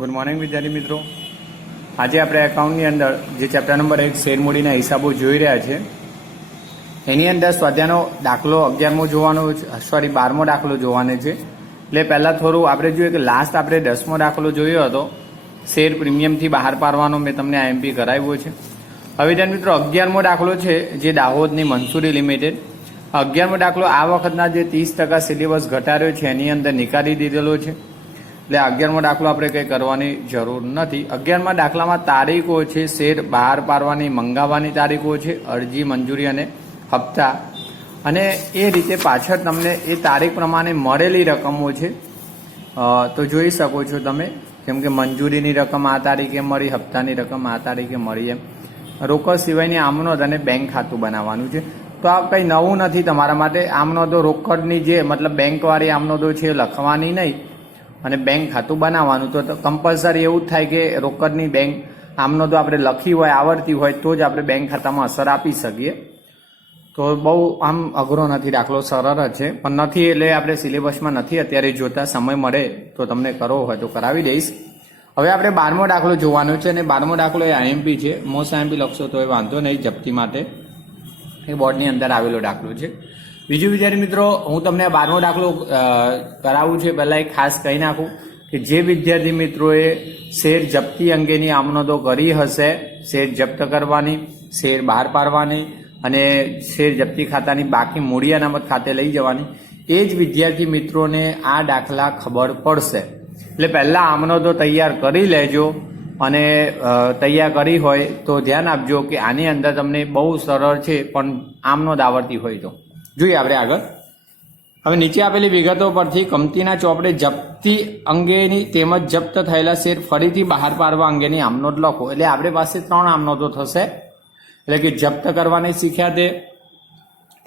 Good morning વિદ્યાર્થી મિત્રો, આજે આપણે એકાઉન્ટની અંદર જે ચેપ્ટર નંબર 1 શેર મૂડીના હિસાબો જોઈ રહ્યા છે એની અંદર સ્વાધ્યાયનો દાખલો 11મો જોવાનો, સોરી 12મો દાખલો જોવાનો છે. એટલે પહેલાં થોડું આપણે જોઈએ કે લાસ્ટ આપણે 10મો દાખલો જોયો હતો, શેર પ્રીમિયમથી બહાર પાડવાનો મેં તમને આઈએમપી કરાવ્યો છે. હવે વિદ્યાર્થી મિત્રો 11મો દાખલો છે જે દાહોદની મંસૂરી લિમિટેડ. 11મો દાખલો આ વખતના જે 30% સિલેબસ ઘટાડ્યો છે એની અંદર નીકાળી દીધેલો છે. એટલે 11મો દાખલો આપણે કંઈ કરવાની જરૂર નથી. 11મા દાખલામાં તારીખો છે, શેર બહાર પાડવાની મંગાવવાની તારીખો છે, અરજી, મંજૂરી અને હપ્તા, અને એ રીતે પાછળ તમને એ તારીખ પ્રમાણે મળેલી રકમો છે. તો જોઈ શકો છો તમે, કેમ કે મંજૂરીની રકમ આ તારીખે મળી, હપ્તાની રકમ આ તારીખે મળી. એમ રોકડ સિવાયની આમનોંધ અને બેંક ખાતું બનાવવાનું છે. તો આ કંઈ નવું નથી તમારા માટે. આમનોંધો રોકડની જે મતલબ બેંકવાળી આમનોંધો છે લખવાની નહીં અને બેંક ખાતું બનાવવાનું. તો કમ્પલસરી એવું જ થાય કે રોકડની બેંક આમનોંધો આપણે લખી હોય, આવડતી હોય તો જ આપણે બેંક ખાતામાં અસર આપી શકીએ. તો બહુ આમ અઘરો નથી દાખલો, સરળ જ છે, પણ નથી એટલે આપણે સિલેબસમાં નથી અત્યારે જોતા. સમય મળે તો તમને કરવો હોય તો કરાવી દઈશ. હવે આપણે 12મો દાખલો જોવાનો છે અને 12મો દાખલો એ આઈએમપી છે. મોસ્ટ આઈએમપી લખશો તો એ વાંધો નહીં, જપ્તી માટે એ બોર્ડની અંદર આવેલો દાખલો છે. બીજું વિદ્યાર્થી મિત્રો, હું તમને 12મો દાખલો કરાવું છું પહેલાં એક ખાસ કહી નાખું કે જે વિદ્યાર્થી મિત્રોએ શેર જપ્તી અંગેની આમનોંધો કરી હશે, શેર જપ્ત કરવાની, શેર બહાર પાડવાની અને શેર જપ્તી ખાતાની બાકી મૂડી અનામત ખાતે લઈ જવાની, એ જ વિદ્યાર્થી મિત્રોને આ દાખલા ખબર પડશે. એટલે પહેલાં આમનોંધો તૈયાર કરી લેજો અને તૈયાર કરી હોય તો ધ્યાન આપજો કે આની અંદર તમને બહુ સરળ છે, પણ આમનોંધ આવડતી હોય તો. જોઈએ આપણે આગળ. હવે નીચે આપેલી વિગતો પરથી કંપનીના ચોપડે જપ્તી અંગેની તેમજ જપ્ત થયેલા શેર ફરીથી બહાર પાડવા અંગેની આમનોંધ લખો. એટલે આપણી પાસે 3 આમનોંધો થશે. એટલે કે જપ્ત કરવાની શીખ્યા તે,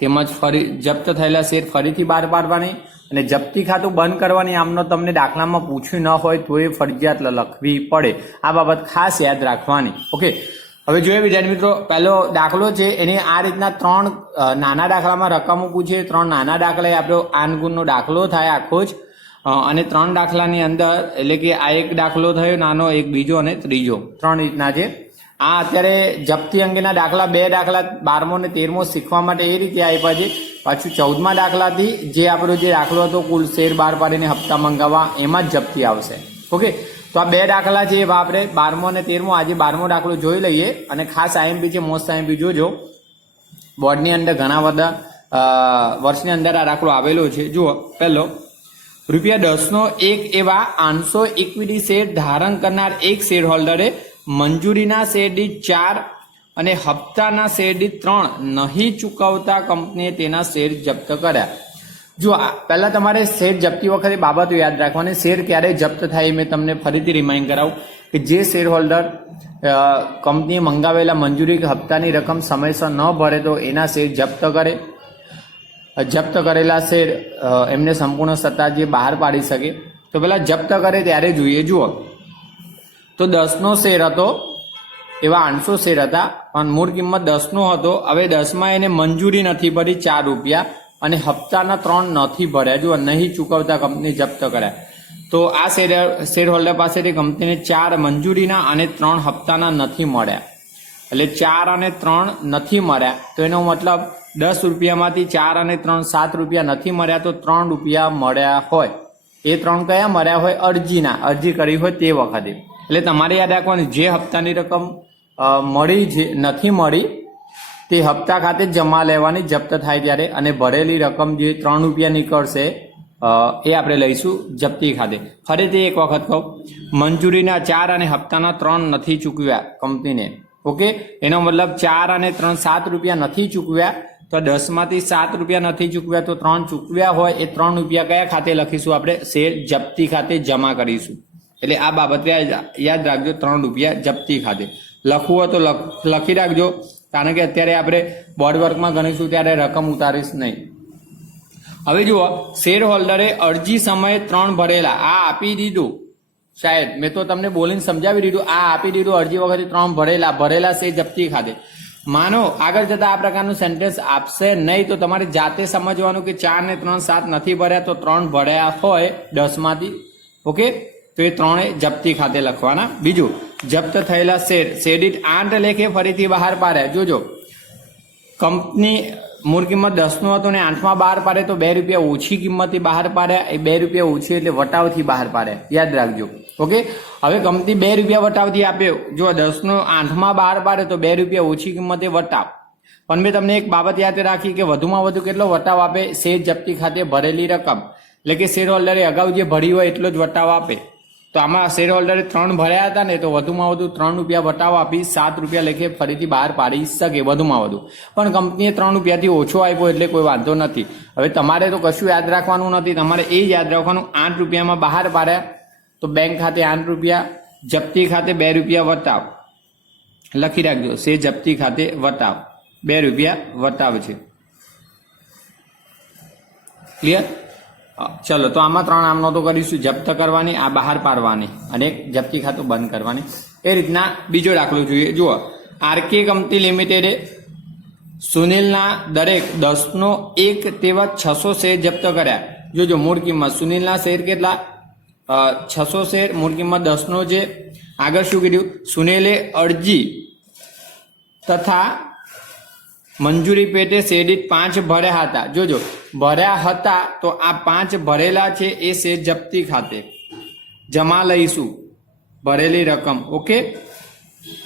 તેમજ ફરી જપ્ત થયેલા શેર ફરીથી બહાર પાડવાની અને જપ્તી ખાતું બંધ કરવાની આમનોંધ તમને દાખલામાં પૂછ્યું ન હોય તો એ ફરજિયાત લખવી પડે. આ બાબત ખાસ યાદ રાખવાની. ઓકે, હવે જોઈએ વિદ્યાર્થી મિત્રો, પહેલો દાખલો છે એની આ રીતના 3 નાના દાખલામાં રકમો પૂછે. 3 નાના દાખલા એ આપણો આનગુણનો દાખલો થાય આખો જ, અને 3 દાખલાની અંદર એટલે કે આ એક દાખલો થયો નાનો, એક બીજો અને ત્રીજો, 3 રીતના છે. આ અત્યારે જપ્તી અંગેના દાખલા 2 દાખલા 12મો અને 13મો શીખવા માટે એ રીતે આપ્યા છે. પાછું 14મા દાખલાથી જે આપણો જે દાખલો હતો કુલ શેર બહાર પાડીને હપ્તા મંગાવવા, એમાં જ જપ્તી આવશે. ઓકે, તો આ 2 દાખલા છે એવા આપણે 12મો અને 13મો. આજે 12મો દાખલો જોઈ લઈએ અને ખાસ આઈએમપી છે, મોસ્ટ આઈએમપી જોજો. બોર્ડની અંદર ઘણા બધા વર્ષની અંદર આ દાખલો આવેલો છે. જુઓ, પહેલો ₹10નો એક એવા 800 ઇક્વિટી શેર ધારણ કરનાર એક શેર હોલ્ડરે મંજૂરીના શેર દીઠ 4 અને હપ્તાના શેર દીઠ 3 નહીં ચૂકવતા કંપનીએ તેના શેર જપ્ત કર્યા. જો પહેલા તમારે શેર જપ્તી વખતે બાબતો યાદ રાખવાની. શેર ક્યારે જપ્ત થાય મેં તમને ફરીથી રિમાઇન્ડ કરાવું કે જે શેર હોલ્ડર કંપનીએ મંગાવેલા મંજૂરી કે હપ્તાની રકમ સમયસર ન ભરે તો એના શેર જપ્ત કરે. જપ્ત કરેલા શેર એમને સંપૂર્ણ સત્તા જે બહાર પાડી શકે. તો પેલા જપ્ત કરે ત્યારે જોઈએ. જુઓ, તો 10નો શેર હતો, એવા 800 શેર હતા, પણ મૂળ કિંમત 10નો હતો. હવે 10માં એને મંજૂરી નથી ભરી ₹4 અને હપ્તાના 3 નથી ભર્યા. જો નહીં ચૂકવતા કંપની જપ્ત કર્યા. તો આ શેર હોલ્ડર પાસેથી કંપનીને 4 મંજૂરીના અને 3 હપ્તાના નથી મળ્યા. એટલે 4 અને 3 નથી મળ્યા, તો એનો મતલબ ₹10માંથી 4 અને 3 ₹7 નથી મળ્યા, તો ₹3 મળ્યા હોય. એ 3 કયા મળ્યા હોય? અરજી કરી હોય તે વખતે. એટલે તમારે યાદ રાખવાનું, જે હપ્તાની રકમ મળી છે નથી મળી તે હપ્તા ખાતે જમા લેવાની જપ્ત થાય ત્યારે, અને ભરેલી રકમ જે ₹3 નીકળશે એ આપણે લઈશું જપ્તી ખાતે. ફરીથી એક વખત કહું, મંજૂરીના 4 અને હપ્તાના 3 નથી ચૂકવ્યા કંપનીને. ઓકે, એનો મતલબ 4 અને 3 ₹7 નથી ચૂકવ્યા. તો 10માંથી ₹7 નથી ચૂકવ્યા, તો 3 ચૂકવ્યા હોય એ ₹3 કયા ખાતે લખીશું? આપણે શેર જપ્તી ખાતે જમા કરીશું. એટલે આ બાબત યાદ રાખજો, ₹3 જપ્તી ખાતે. લખવું હોય તો લખી રાખજો, કારણ કે અત્યારે આપણે બોર્ડ વર્કમાં ગણીશું ત્યારે રકમ ઉતારીશ નહીં. હવે જુઓ, શેર હોલ્ડરે અરજી સમયે 3 ભરેલા, આ આપી દીધું સાહેબ, મેં તો તમને બોલીને સમજાવી દીધું, આ આપી દીધું અરજી વખતે 3 ભરેલા શેર જપ્તી ખાતે. માનો આગળ જતા આ પ્રકારનું સેન્ટેન્સ આપશે નહીં તો તમારે જાતે સમજવાનું કે 4 ને 3 7 નથી ભર્યા, તો 3 ભર્યા હોય 10માંથી. ઓકે, તો એ ત્રણે જપ્તી ખાતે લખવાના. બીજું, જપ્ત થયેલા શેર શેર દીઠ 8 લેખે ફરીથી બહાર પાડ્યા. જોજો, કંપની મૂળ કિંમત 10 નો હતો ને 8માં બહાર પાડે તો 2 રૂપિયા ઓછી કિંમતથી બહાર પાડ્યા. એ 2 રૂપિયા ઓછી એટલે વટાવથી બહાર પાડ્યા, યાદ રાખજો. ઓકે, હવે કંપની 2 રૂપિયા વટાવથી આપે. જો 10 નો 8માં બહાર પાડે તો 2 રૂપિયા ઓછી કિંમતે વટાવ. પણ મેં તમને એક બાબત યાદ રાખી કે વધુમાં વધુ કેટલો વટાવ આપે? શેર જપ્તી ખાતે ભરેલી રકમ, એટલે કે શેર હોલ્ડરે અગાઉ જે ભરી હોય એટલો જ વટાવ આપે. તો આમાં શેર હોલ્ડરે 3 ભર્યા હતા ને, તો વધુમાં વધુ 3 રૂપિયા વટાવ આપી 7 રૂપિયા લેખે ફરીથી બહાર પાડી શકે વધુમાં વધુ. પણ કંપનીએ 3 રૂપિયાથી ઓછો આપ્યો એટલે કોઈ વાંધો નથી. હવે તમારે તો કશું યાદ રાખવાનું નથી, તમારે એ યાદ રાખવાનું 8 રૂપિયામાં બહાર પાડ્યા તો બેંક ખાતે 8 રૂપિયા, જપ્તી ખાતે 2 રૂપિયા વટાવ લખી રાખજો. શેર જપ્તી ખાતે વટાવ 2 રૂપિયા વટાવ છે. ક્લિયર? ચલો, તો આમાં 3 આમનો તો કરીશું. જપ્ત કરવાની, આ બહાર પાડવાની અને જપ્તી ખાતું બંધ કરવાની. એ રીતના બીજો દાખલો જોઈએ. જુઓ, આરકે કંપની લિમિટેડે સુનિલના દરેક 10 નો 1 તેવા 600 શેર જપ્ત કર્યા. જોજો, મૂળ કિંમત સુનિલના શેર કેટલા? 600 શેર, મૂળ કિંમત 10 નો છે. આગળ શું કીધું? સુનિલે અરજી તથા મંજૂરી પેટે શેર દીઠ 5 ભર્યા હતા. જોજો, ભર્યા હતા તો આ 5 ભરેલા છે એ શેર જપ્તી ખાતે જમા લઈશું, ભરેલી રકમ. ઓકે,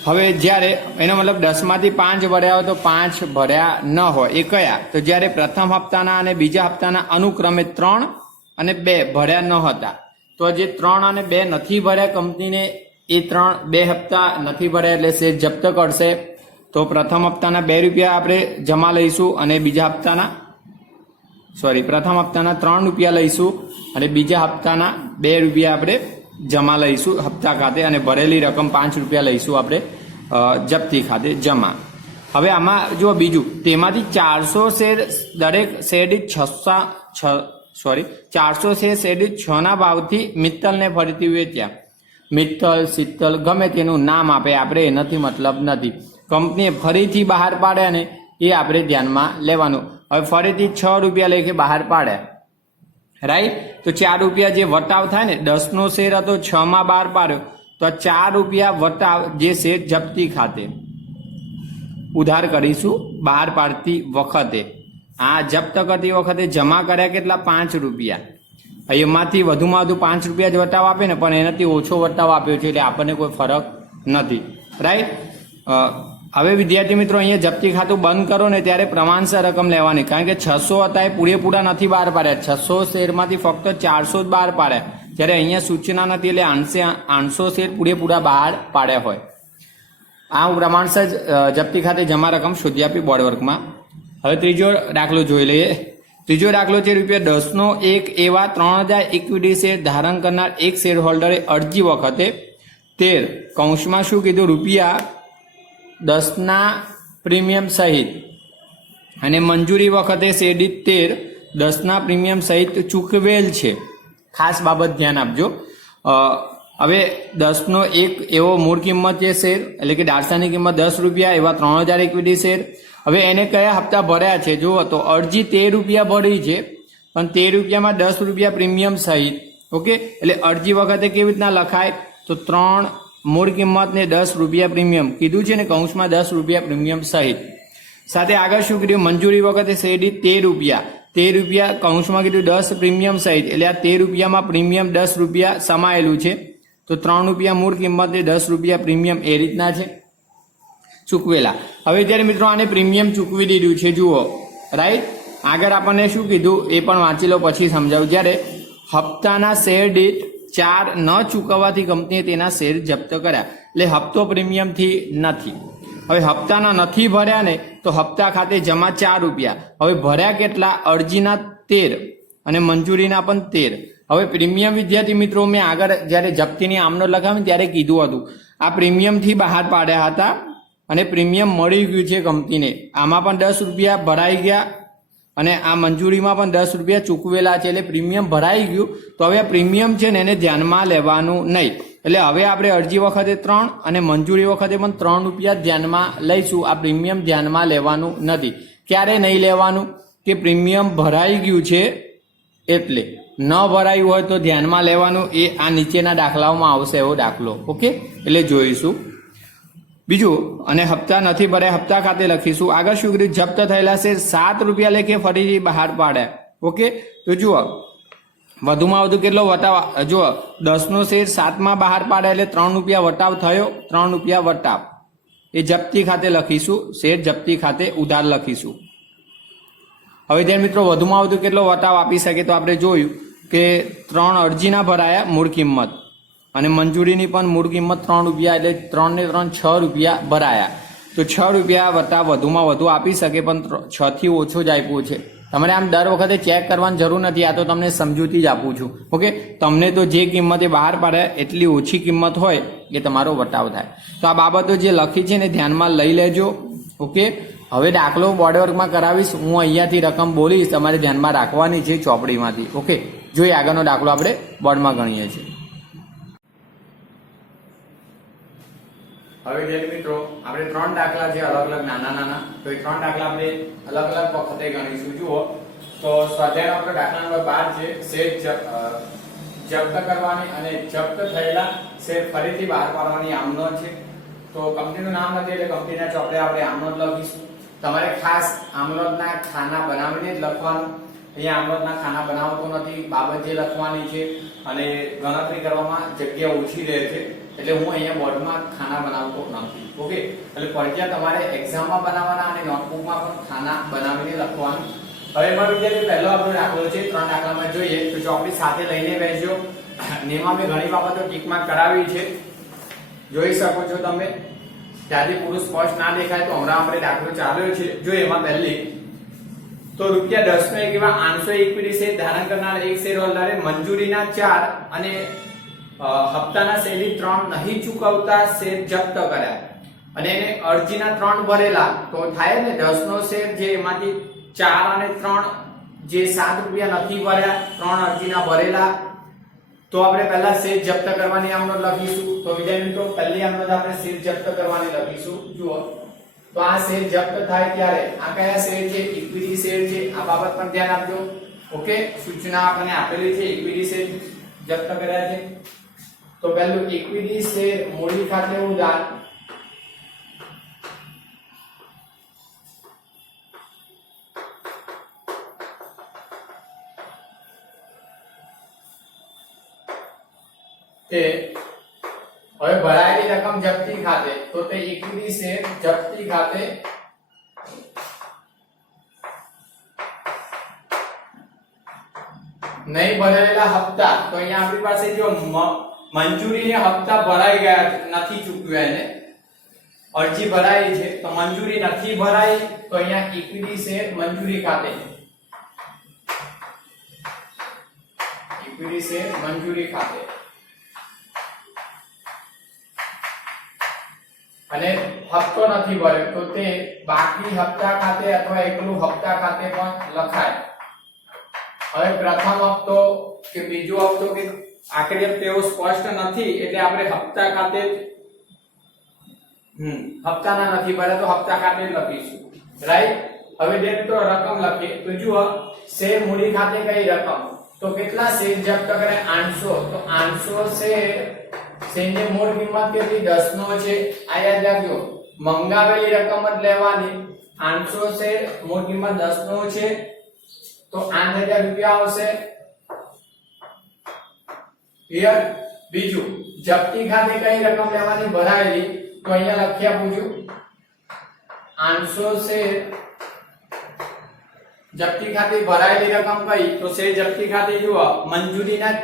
હવે જ્યારે એનો મતલબ 10 માંથી 5 ભર્યા હોય તો 5 ભર્યા ન હોય એ કયા? તો જ્યારે પ્રથમ હપ્તાના અને બીજા હપ્તાના અનુક્રમે 3 અને 2 ભર્યા ન હતા. તો જે 3 અને 2 નથી ભર્યા કંપનીને, એ 2 હપ્તા નથી ભર્યા એટલે શેર જપ્ત કરશે. તો પ્રથમ હપ્તાના 2 રૂપિયા આપણે જમા લઈશું અને બીજા હપ્તાના પ્રથમ હપ્તાના 3 રૂપિયા લઈશું અને બીજા હપ્તાના 2 રૂપિયા આપણે જમા લઈશું હપ્તા ખાતે, અને ભરેલી રકમ 5 રૂપિયા લઈશું આપણે જપ્તી ખાતે જમા. હવે આમાં જો બીજું, તેમાંથી 400 શેર દરેક શેર દીઠ 400 શેર દીઠ 6 ના ભાવથી મિત્તલને ફરીથી વેચ્યા. મિત્તલ, શીતલ ગમે તેનું નામ આપે, આપણે એનાથી મતલબ નથી. કંપનીએ ફરીથી બહાર પાડ્યા ને એ આપણે ધ્યાનમાં લેવાનું. હવે ફરીથી 6 રૂપિયા લેખે બહાર પાડ્યા, રાઈટ? તો 4 રૂપિયા જે વટાવ થાય ને, 10 નો શેર હતો 6 માં બહાર પાડ્યો તો 4 રૂપિયા વટાવ જે શેર જપ્તી ખાતે ઉધાર કરીશું બહાર પાડતી વખતે. આ જપ્ત કરતી વખતે જમા કર્યા કેટલા? 5 રૂપિયા. એમાંથી વધુમાં વધુ 5 રૂપિયા જ વટાવ આપે ને, પણ એનાથી ઓછો વટાવ આપ્યો છે એટલે આપણને કોઈ ફરક નથી, રાઈટ? હવે વિદ્યાર્થી મિત્રો, અહીંયા જપ્તી ખાતું બંધ કરો ને ત્યારે પ્રમાણસર રકમ લેવાની, કારણ કે 600 હતા એ પૂરેપૂરા નથી બહાર પાડ્યા. 600 શેરમાંથી ફક્ત 400 જ બહાર પાડ્યા, જ્યારે અહીંયા સૂચના નથી એટલે 800 શેર પૂરેપૂરા બહાર પાડ્યા હોય. આ પ્રમાણસર જપ્તી ખાતે જમા રકમ શોધી આપી બોર્ડ વર્કમાં. હવે ત્રીજો દાખલો જોઈ લઈએ. ત્રીજો દાખલો છે ₹10 નો 1 એવા 3000 ઇક્વિટી શેર ધારણ કરનાર એક શેર હોલ્ડરે અરજી વખતે 13 કૌંસમાં શું કીધું? ₹10 ના પ્રીમિયમ સહિત અને મંજૂરી વખતે શેર દીઠ 13 10 ના પ્રીમિયમ સહિત ચૂકવેલ છે. ખાસ બાબત ધ્યાન આપજો. હવે 10 નો 1 એવો મૂળ કિંમત છે શેર, એટલે કે દારસાની કિંમત ₹10 એવા 3000 ઇક્વિટી શેર. હવે એને કયા હપ્તા ભર્યા છે? જુઓ તો અરજી 13 રૂપિયા ભરી છે, પણ 13 રૂપિયામાં ₹10 પ્રીમિયમ સહિત. ઓકે, એટલે અરજી વખતે કેવી રીતના લખાય? તો 3 મૂળ કિંમત ને ₹10 પ્રીમિયમ કીધું છે ને, કૌંસમાં ₹10 પ્રીમિયમ સહિત. સાથે આગળ શું કીધું? મંજૂરી વખતે શેર દીઠ 13 રૂપિયા કૌંસમાં કીધું 10 પ્રીમિયમ સહિત, એટલે આ 13 રૂપિયામાં પ્રીમિયમ ₹10 સમાયેલું છે. તો 3 રૂપિયા મૂળ કિંમત ને ₹10 પ્રીમિયમ એ રીતના છે ચૂકવેલા. હવે જ્યારે મિત્રો આને પ્રીમિયમ ચૂકવી દીધું છે, જુઓ, રાઈટ? આગળ આપણને શું કીધું એ પણ વાંચી લો, પછી સમજાવું. જ્યારે હપ્તાના શેર દીઠ 4 ન ચૂકવવાથી કંપનીએ તેના શેર જપ્ત કર્યા, એટલે હપ્તો પ્રીમિયમથી નથી. હવે હપ્તાના નથી ભર્યા ને, તો હપ્તા ખાતે જમા 4 રૂપિયા. હવે ભર્યા કેટલા? અરજીના 13 અને મંજૂરીના પણ 13. હવે પ્રીમિયમ વિદ્યાર્થી મિત્રો મેં આગળ જ્યારે જપ્તીની આમનો લખાવી ત્યારે કીધું હતું, આ પ્રીમિયમથી બહાર પાડ્યા હતા અને પ્રીમિયમ મળી ગયું છે કંપનીને. આમાં પણ ₹10 ભરાઈ ગયા અને આ મંજૂરીમાં પણ ₹10 ચૂકવેલા છે, એટલે પ્રીમિયમ ભરાઈ ગયું. તો હવે આ પ્રીમિયમ છે ને એને ધ્યાનમાં લેવાનું નહીં. એટલે હવે આપણે અરજી વખતે 3 અને મંજૂરી વખતે પણ ₹3 ધ્યાનમાં લઈશું. આ પ્રીમિયમ ધ્યાનમાં લેવાનું નથી. ક્યારે નહીં લેવાનું? કે પ્રીમિયમ ભરાઈ ગયું છે એટલે. ન ભરાયું હોય તો ધ્યાનમાં લેવાનું, એ આ નીચેના દાખલાઓમાં આવશે એવો દાખલો. ઓકે, એટલે જોઈશું. બીજું, અને હપ્તા નથી ભર્યા, હપ્તા ખાતે લખીશું. આગળ શું કર્યું? જપ્ત થયેલા શેર 7 રૂપિયા લેખે ફરીથી બહાર પાડ્યા. ઓકે, તો જુઓ વધુમાં વધુ કેટલો વટાવ, જુઓ 10 નો શેર 7 માં બહાર પાડ્યા એટલે 3 રૂપિયા વટાવ થયો, 3 રૂપિયા વટાવ. એ જપ્તી ખાતે લખીશું, શેર જપ્તી ખાતે ઉધાર લખીશું. હવે ત્યાં મિત્રો વધુમાં વધુ કેટલો વટાવ આપી શકે, તો આપણે જોયું કે 3 અરજીના ભરાયા મૂળ કિંમત, અને મંજૂરીની પણ મૂળ કિંમત 3 રૂપિયા, એટલે 3 ને 3 6 રૂપિયા ભરાયા. તો 6 રૂપિયા વટાવ વધુમાં વધુ આપી શકે, પણ 6 થી ઓછો જ આપ્યો છે. તમારે આમ દર વખતે ચેક કરવાની જરૂર નથી, આ તો તમને સમજૂતી જ આપું છું. ઓકે, તમને તો જે કિંમતે બહાર પાડે એટલી ઓછી કિંમત હોય એ તમારો વટાવ થાય. તો આ બાબતો જે લખી છે ને ધ્યાનમાં લઈ લેજો. ઓકે, હવે દાખલો બોર્ડવર્કમાં કરાવીશ, હું અહીંયાથી રકમ બોલીશ, તમારે ધ્યાનમાં રાખવાની છે ચોપડીમાંથી. ઓકે, જોઈએ આગળનો દાખલો આપણે બોર્ડમાં ગણીએ છીએ. હવે વિદ્યાર્થી મિત્રો આપણે 3 દાખલા છે અલગ અલગ નાના નાના, તો એ 3 દાખલા આપણે અલગ અલગ વખતે ગણીશું. જુઓ તો સ્વાધ્યાયનો આપણો દાખલા નંબર 12 છે, શેર જપ્ત કરવાની અને જપ્ત થયેલા શેર ફરીથી બહાર પાડવાની આમનો છે. તો કંપનીનું નામ નથી એટલે કંપનીના ચોપડે આપણે આમનો જ લખીશું. તમારે ખાસ આમનોટના ખાના બનાવીને જ લખવાનું. અહીંયા આમનોટના ખાના બનાવતો નથી, બાબત જે લખવાની છે, અને ગણતરી કરવામાં જગ્યા ઓછી રહે છે, એટલે હું અહીંયા બોર્ડમાં ખાના બનાવતો નથી. ઓકે, એટલે ફરજિયાત તમારે એક્ઝામમાં બનાવવાના અને નોટબુકમાં પણ ખાના બનાવીને લખવાનું. હવે મારો વિદ્યાર્થી પહેલો આપણો દાખલો છે, 3 દાખલામાં જોઈએ તો ચોપડી સાથે લઈને બેસજો. નેમાં મેં ઘણી બાબતો ટીકમાં કરાવી છે, જોઈ શકો છો તમે. ત્યાંથી પૂરું સ્પષ્ટ ના દેખાય તો હમણાં આપણે દાખલો ચાલ્યો છે. જો એમાં પહેલી તો રૂપિયા 10 નો એક એવા 800 ઇક્વિટી શેર ધારણ કરનાર એક શેર હોલ્ડરે મંજૂરીના 4 અને હપ્તાના શેરની 3 નહીં ચૂકવતા શેર જપ્ત કર્યા, અને એને અરજીના 3 ભરેલા, તો થાય ને 10 નો શેર જે એમાંથી 4 અને 3 જે 7 રૂપિયા નથી ભર્યા, 3 અરજીના ભરેલા, તો આપણે પહેલા શેર જપ્ત કરવાની આમનોટ લખીશું. તો વિદ્યાર્થી મિત્રો પહેલી આમનોટ આપણે શેર જપ્ત કરવાની લખીશું. જુઓ તો આ શેર જપ્ત થાય ત્યારે આ કયા શેર છે? ઇક્વિટી શેર છે. આ બાબત પર ધ્યાન આપજો. ઓકે, સૂચના આપણને આપેલી છે, ઇક્વિટી શેર જપ્ત કર્યા છે. તો પહેલું ઇક્વિટી શેર મૂડી ખાતે ઉધાર, તે હવે ભરાયેલી રકમ જપ્તી ખાતે, તો તે ઇક્વિટી શેર જપ્તી ખાતે નહીં ભરેલા હપ્તા, તો અહીંયા આપણી પાસે જો મંજૂરીને હપ્તા ભરાઈ ગયા નથી, ચૂક્યા, એને અરજી ભરાઈ છે તો મંજૂરી નથી ભરાઈ, તો અહીંયા ઇક્વિટી શેર મંજૂરી ખાતે, ઇક્વિટી શેર મંજૂરી ખાતે. અને હપ્તો નથી ભર્યો તો તે બાકી હપ્તા ખાતે અથવા એકલું હપ્તા ખાતે પણ લખાય. હવે પ્રથમ હપ્તો કે બીજો હપ્તો કે આખરી હપ્તો એવો સ્પષ્ટ નથી, એટલે આપણે હપ્તા ખાતે હપ્તાના નથી ભર્યા તો હપ્તા ખાતે લખીશું. રાઈટ. હવે જે તો રકમ લખીએ તો જુઓ શેર મૂડી ખાતે કઈ રકમ, તો કેટલા શેર જપ્ત કરે? 800. તો 800 શેર, શેરની મૂળ કિંમત કેટલી? 10 નો છે. આ યાદ રાખજો, મંગાવેલી રકમ જ લેવાની. 800 શેર, મૂળ કિંમત 10 નો છે, તો 8000 રૂપિયા આવશે. ક્લિયર? બીજું, જપ્તી ખાતે કઈ રકમ લેવાની? ભરાયેલી. તો અહીંયા લખી આપું છું, 800 શેર જપ્તી ખાતે ભરાયેલી રકમ કઈ? તો શેર જપ્તી ખાતે જુઓ મંજૂરીના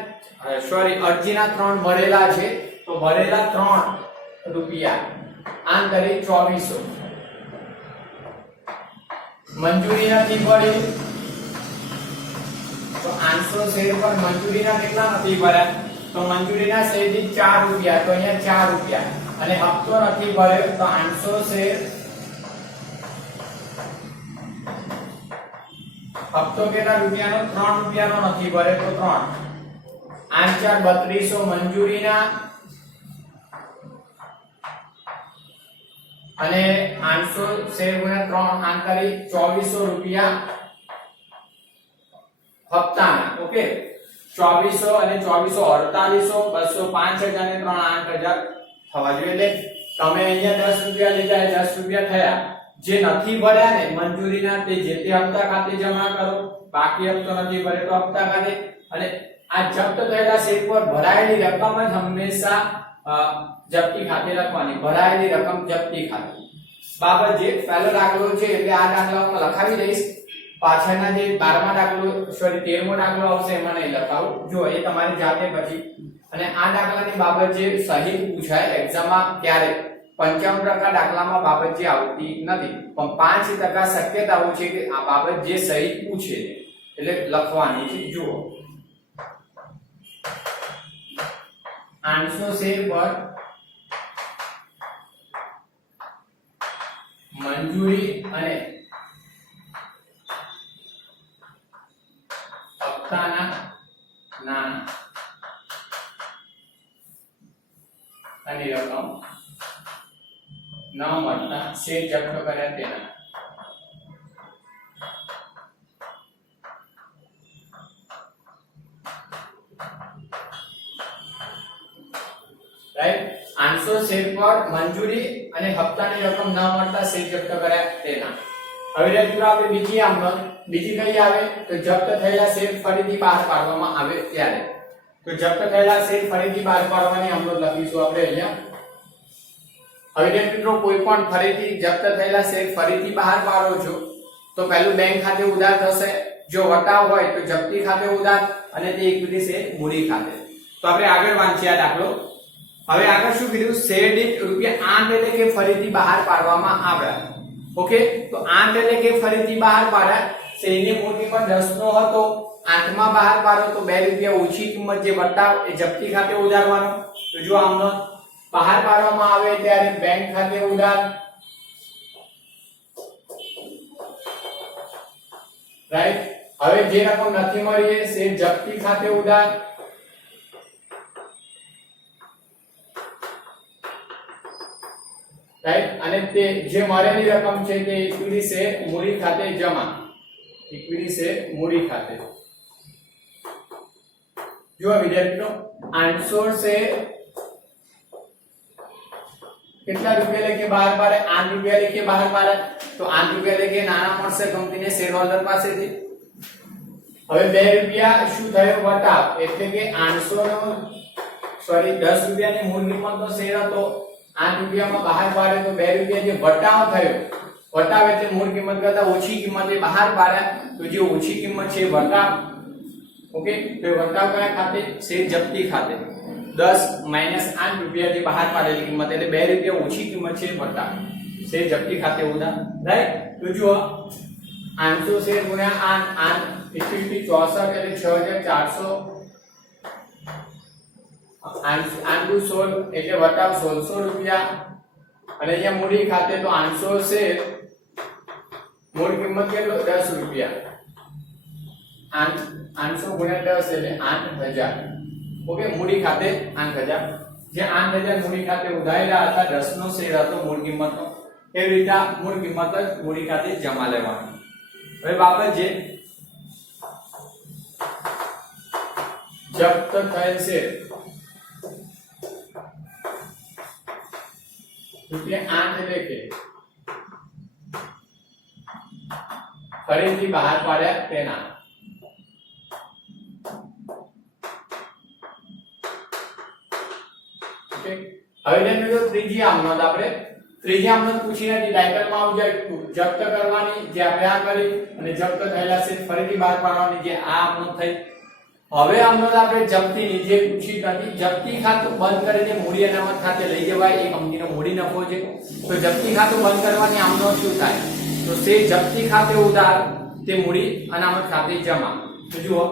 અરજીના 3 ભરેલા છે, તો ભરેલા 3 રૂપિયા, આમ કરી 2400. મંજૂરી નથી ભરી તો 800 શેર પર મંજૂરીના કેટલા નથી ભર્યા? તો મંજૂરીના શેરની 4 રૂપિયા, તો અહીંયા 4 રૂપિયા. અને હપ્તો નથી ભર્યો તો 800 શેર, હપ્તો કેટલા રૂપિયાનો? 3 રૂપિયાનો નથી ભર્યો તો 3. 8 4 3200 મંજૂરીના, અને 800 શેર ગુણ્યા 3 આમ કરી 2400 રૂપિયા હપ્તાના. ઓકે, 2400 અને 2400 4800 205 અને 3 8000 થવા જોઈએ. એટલે તમે અહીંયા 10 રૂપિયા લીધા, 10 રૂપિયા થયા. જે નથી ભર્યા ને મંજૂરીના તે જે તે હપ્તા ખાતે જમા કરો. બાકી હપ્તો નથી ભર્યો તો હપ્તા ખાતે. અને આ જપ્ત થયેલા ચેક પર ભરાયેલી રકમ જ હંમેશા જપ્તી ખાતે લખવાની. ભરાયેલી રકમ જપ્તી ખાતે. બાબત જે પહેલો દાખલો છે એટલે આ દાખલામાં લખાવી દઈશ. પાછળના જે 12મા દાખલો 13મો દાખલો આવશે એમાં નહીં લખાવું. જો એ તમારી જાતે પછી. અને આ દાખલાની બાબત જે સહિત પૂછાય એક્ઝામમાં ક્યારે 55% દાખલામાં બાબત જે આવતી નથી, પણ 5% શક્યતાઓ છે કે આ બાબત જે સહિત પૂછે એટલે લખવાની છે. જુઓ 800 શેર પર મંજૂરી અને હપ્તાના નાણાં અને રકમ ન મળતા શેર જપ્ત કર્યા તેના રાઈટ. 800 શેર પર મંજૂરી અને હપ્તાની રકમ ન મળતા શેર જપ્ત કર્યા તેના. હવે મિત્રો આપણે બીજી આમનોંધ બીજી કઈ આવે તો જપ્ત થયેલા શેર ફરીથી બહાર પાડવામાં આવે ત્યારે. તો જપ્ત થયેલા શેર ફરીથી બહાર પાડવાની આમનોંધ લખીશું આપણે અહીંયા. હવે મિત્રો કોઈ પણ ફરીથી જપ્ત થયેલા શેર ફરીથી બહાર પાડો છો તો પહેલું બેંક ખાતે ઉધાર થશે. જો વટાવ હોય તો જપ્તી ખાતે ઉધાર અને તે ઇક્વિટી શેર મૂડી ખાતે. તો આપણે આગળ વાંચીએ આ દાખલો. હવે આગળ શું કીધું? શેર દીઠ ₹8 એટલે કે ફરીથી બહાર પાડવામાં આવ્યા. ઓકે, તો 8 એટલે કે ફરીથી બહાર પાડ્યા. શેરની મૂળ કિંમત 10 નો હતો, 8 માં બહાર પાડો તો ₹2 ઓછી કિંમત જે વટાવ એ જપ્તી ખાતે ઉધારવાનો. તો જો આમનો બહાર પાડવામાં આવે ત્યારે બેંક ખાતે ઉધાર, રાઈટ. હવે જે રકમ નથી મળી એ શેર જપ્તી ખાતે ઉધાર, રાઈટ. અને તે જે મળેલી રકમ છે તે ઇક્વિટી શેર મૂડી ખાતે જમા. ઇક્વિટી શેર મૂડી ખાતે. જો વિદ્યાર્થીઓ 800 શેર કેટલા રૂપિયા લેખે બહાર પાડે? 8 રૂપિયા લેખે બહાર પાડે. તો 8 રૂપિયા લેખે નાણાં મળશે કંપનીને શેર હોલ્ડર પાસેથી. હવે 2 રૂપિયા શું થયો? વટાવ. એટલે કે 10 રૂપિયાની મૂળ કિંમતનો શેર હતો, 8 રૂપિયામાં બહાર પાડે તો 2 રૂપિયા જે વટાવ થયો, વટાવ એટલે મૂળ કિંમત કરતા ઓછી કિંમતે બહાર પાડ્યા. તો જે ઓછી કિંમત છે વટાવ. ઓકે, તો વટાવ કયા ખાતે? શેર જપ્તી ખાતે. 10 માઈનસ 8 રૂપિયા જે બહાર પાડેલી કિંમત એટલે 2 રૂપિયા ઓછી કિંમત છે વટાવ. શેર જપ્તી ખાતે ઉધાર, રાઈટ. તો જુઓ 800 શેર ગુણ્યા 8 ઇક્વિટી 64 એટલે 6400. 8 16 એટલે વટાવ 1600 રૂપિયા. અને અહીંયા મૂડી ખાતે તો 800 શેર મૂળ કિંમત કેટલો? 10 રૂપિયા. 800 ગુણ્યા 10 એટલે 8000. ઓકે, મૂડી ખાતે 8000. જે 8000 મૂડી ખાતે ઉધારેલા હતા, 10 નો શેર હતો મૂળ કિંમતનો, એ રીતે મૂળ કિંમત જ મૂડી ખાતે જમા લેવાની. હવે બાબત જે જપ્ત થયેલ શેર ₹8 એટલે કે ફરીથી બહાર પાડ્યા તેના. હવે મિત્રો ત્રીજી આમનોંધ આપણે ત્રીજી આમનોંધ પૂછી નથી, ટાઇટલમાં આવું જાય જપ્ત કરવાની જે આપણે આ કરી અને જપ્ત થયેલા શેર ફરીથી બહાર પાડવાની જે આ આમનોંધ થઈ. હવે આમનોંધ આપણે જપ્તીની જે પૂછી નથી. જપ્તી ખાતું બંધ કરીને મૂડી અનામત ખાતે લઈ જવાય, એ કંપનીનો મૂડી નફો છે. તો જપ્તી ખાતું બંધ કરવાની આમનોંધ શું થાય? તો શેર જપ્તી ખાતે ઉધાર, તે મૂડી અનામત ખાતે જમા. તો જુઓ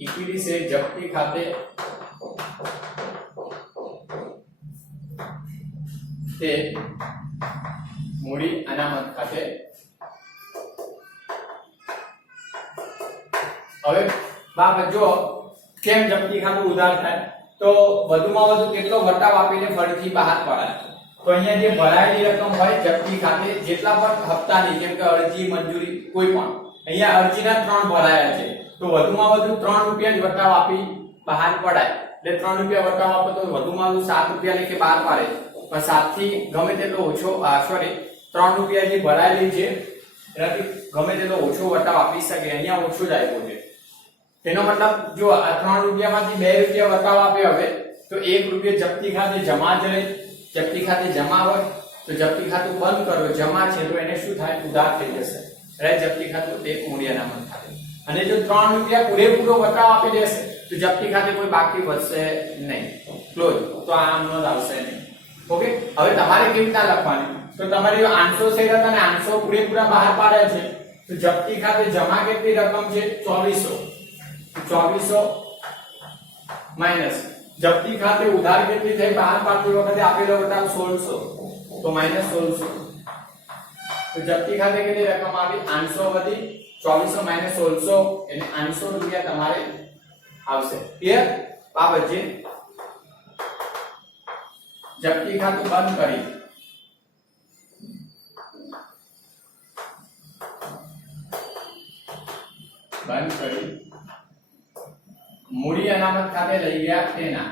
ઇક્વિટી શેર જપ્તી ખાતે તે મૂડી અનામત ખાતે. હવે બાબત જો કેમ જપ્તી ખાતું ઉધાર થાય? તો વધુમાં વધુ કેટલો વટાવ આપીને ફરીથી બહાર પાડાય? તો અહીંયા જે ભરાયેલી રકમ હોય જપ્તી ખાતે જેટલા પણ હપ્તાની જેમ કે અરજી મંજૂરી કોઈ પણ અહીંયા અરજીના 3 ભરાયા છે તો વધુમાં વધુ 3 રૂપિયા જ વટાવ આપી બહાર પડાય એટલે 3 રૂપિયા વટાવ આપો તો વધુમાં વધુ 7 રૂપિયા લેખે બહાર પાડે પણ 7 થી ગમે તેટલો ઓછો સોરી 3 રૂપિયા જે ભરાયેલી છે એનાથી ગમે તેટલો ઓછો વટાવ આપી શકે અહીંયા ઓછો જ આપ્યો છે તેનો મતલબ જો આ 3 રૂપિયામાંથી 2 રૂપિયા વટાવ આપે હવે તો 1 રૂપિયો જપ્તી ખાતે જમા જ રહે જપ્તી ખાતે જમા હોય તો જપ્તી ખાતું બંધ કરો જમા છે તો એને શું થાય ઉધાર થઈ જશે એટલે જપ્તી ખાતું તે મૂડી અનામત ખાતે અને જો 3 રૂપિયા પૂરેપૂરો વટાવ આપી દેશે તો જપ્તી ખાતે કોઈ બાકી વધશે નહીં ક્લોઝ તો આમ નોંધ આવશે નહીં ઓકે હવે તમારે કેવી રીતના લખવાની તો તમારી 800 શેર હતા અને 800 પૂરેપૂરા બહાર પાડ્યા છે તો જપ્તી ખાતે જમા કેટલી રકમ છે 2400 માઈનસ જપ્તી ખાતે ઉધાર કેટલી થઈ બહાર પાડતી વખતે આપેલો વટાવ 1600 તો માઈનસ 1600 તો જપ્તી ખાતે કેટલી રકમ આવી 800 વધી 2400 માઈનસ 1600 એટલે 800 રૂપિયા તમારે આવશે ક્લિયર બાબત છે જપ્તી ખાતું બંધ કરી મૂડી અનામત ખાતે લઈ ગયા તેના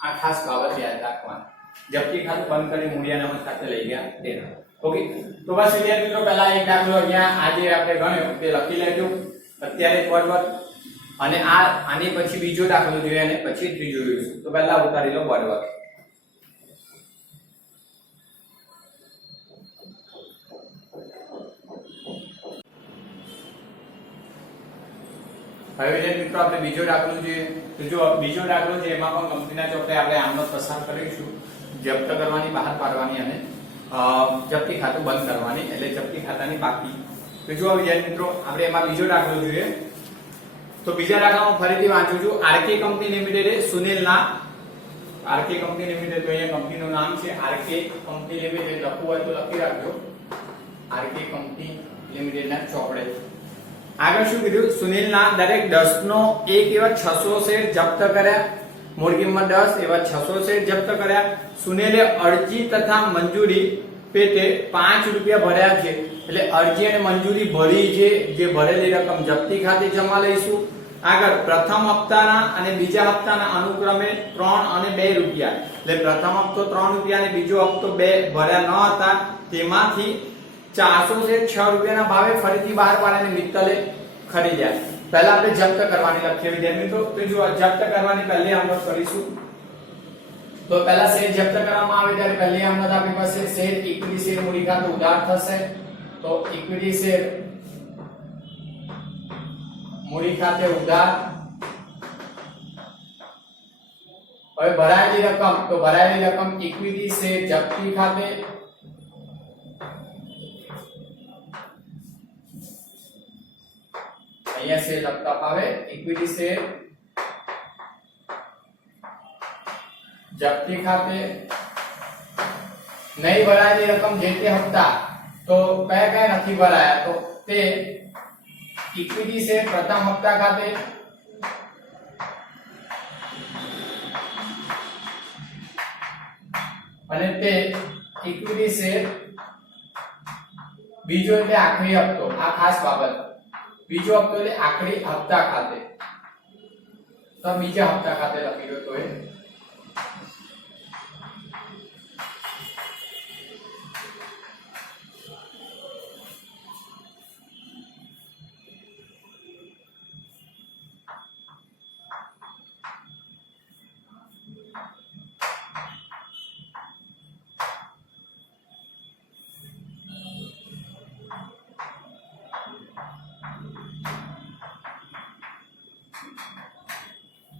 આ ખાસ બાબત યાદ રાખવાની જપ્તી ખાતું બંધ કરી મૂડી અનામત ખાતે લઈ ગયા તેના ઓકે તો બસ વિદ્યાર્થી મિત્રો પહેલા એક દાખલો અહીંયા આજે આપણે ગણ્યો તે લખી લેજો અત્યારે બરાબર અને આની પછી બીજો દાખલો જોઈએ અને પછી ત્રીજો જોઈશું તો પહેલા ઉતારી લો બરાબર હવે વિદ્યાર્થી મિત્રો આપણે બીજો દાખલો જોઈએ તો જો બીજો દાખલો છે એમાં પણ કંપનીના ચોપડે આપણે આમનો પસાર કરીશું જપ્ત કરવાની બહાર પાડવાની અને જપ્તી ખાતું બંધ કરવાની એટલે જપ્તી ખાતાની બાકી તો જો વિદ્યાર્થી મિત્રો આપણે એમાં બીજો દાખલો જોઈએ તો બીજા દાખલામાં ફરીથી વાંચું છું આરકે કંપની લિમિટેડે સુનિલના આરકે કંપની લિમિટેડ તો અહીંયા કંપનીનું નામ છે આરકે કંપની લિમિટેડ લખવું હોય તો લખી રાખજો આરકે કંપની લિમિટેડના ચોપડે આગળ શું કીધું સુનિલના દરેક 10 નો એક એવા 600 શેર જપ્ત કર્યા મૂળ કિંમત 10 એવા 600 શેર જપ્ત કર્યા સુનિલે અરજી તથા મંજૂરી પેટે 5 રૂપિયા ભર્યા છે એટલે અરજી અને મંજૂરી ભરી છે જે ભરેલી રકમ જપ્તી ખાતે જમા લઈશું આગળ પ્રથમ હપ્તાના અને બીજા હપ્તાના અનુક્રમે 3 અને 2 રૂપિયા એટલે પ્રથમ હપ્તો 3 રૂપિયા અને બીજો હપ્તો 2 ભર્યા ન હતા તેમાંથી 400 શેર 6 રૂપિયાના ભાવે ફરીથી બહાર પાડીને મિત્તલે ખરીદ્યા પહેલા આપણે જપ્ત કરવાની લખીએ વિદ્યાર્થી મિત્રો તો જો જપ્ત કરવાની પહેલી આમનોટ કરીશું તો પહેલા શેર જપ્ત કરવામાં આવે ત્યારે પહેલી આમનોટ આપણી પાસે શેર ઇક્વિટી શેર મૂડી ખાતું ઉધાર થશે તો ઇક્વિટી શેર મૂડી ખાતે ઉધાર હવે ભરાયેલી રકમ તો ભરાયેલી રકમ ઇક્વિટી શેર જપ્તી ખાતે અહીંયા શેર લખતા આવે ઇક્વિટી શેર જપ્તી ખાતે નહીં ભરાયેલી રકમ જે તે હપ્તા તો કયા નથી ભરાયા તો તે ઇક્વિટી શેર પ્રથમ હપ્તા ખાતે અને તે ઇક્વિટી શેર બીજો એટલે આખરી હપ્તો આ ખાસ બાબત બીજો હપ્તો એટલે આખરી હપ્તા ખાતે તો બીજા હપ્તા ખાતે લખી દો તો એ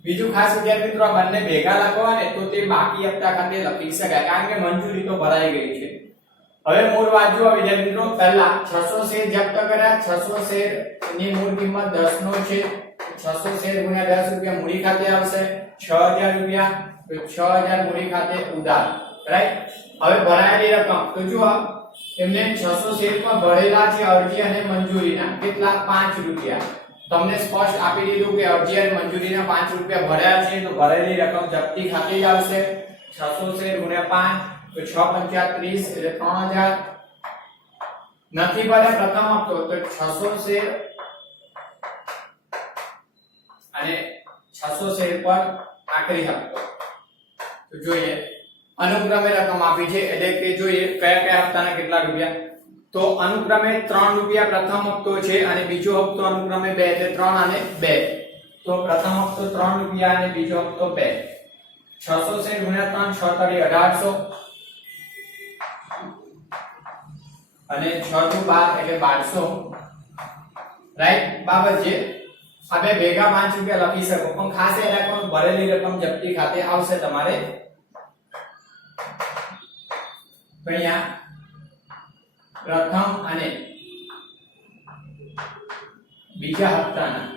બીજું ખાસ વિદ્યાર્થી મિત્રો આ બંને ભેગા લખવા ને તો તે બાકી હપ્તા ખાતે લખી શકાય કારણ કે મંજૂરી તો ભરાઈ ગઈ છે હવે મૂળ વાંચો વિદ્યાર્થી મિત્રો પહેલા 600 શેર જપ્ત કર્યા 600 શેર ની મૂળ કિંમત 10 નો છે 600 શેર ગુણ્યા 10 રૂપિયા મૂડી ખાતે આવશે 6000 રૂપિયા તો 6000 મૂડી ખાતે ઉધાર રાઈટ હવે ભરાયેલી રકમ તો જો એમને 600 શેર માં ભરેલા છે અરજી અને મંજૂરીના કેટલા 5 રૂપિયા તમને સ્પષ્ટ આપી દીધું કે અરજીએ મંજૂરીના 5 રૂપિયા ભર્યા છે તો ભરેલી રકમ જપ્તી ખાતે જ આવશે 600 શેર ગુણ્યા 5 તો 6 પંચા 30 એટલે 3000 નથી ભર્યા પ્રથમ હપ્તો તો 600 શેર અને 600 શેર પર આખરી હપ્તો તો જોઈએ અનુક્રમે રકમ આપી છે એટલે કે જોઈએ કયા કયા હપ્તાના કેટલા રૂપિયા તો અનુક્રમે 3 રૂપિયા પ્રથમ હપ્તો છે અને બીજો હપ્તો અનુક્રમે 2 એટલે 3 અને 2 તો પ્રથમ હપ્તો 3 રૂપિયા અને બીજો હપ્તો 2 600 શેર ગુણ્યા 3 6 તરી 1800 અને 6 * 12 એટલે 1200 રાઈટ બાબત છે હવે ભેગા 5 રૂપિયા લખી શકો પણ ખાસ એ રાખવાનું ભરેલી રકમ જપ્તી ખાતે આવશે તમારે અહીંયા પ્રથમ અને બીજા હપ્તાના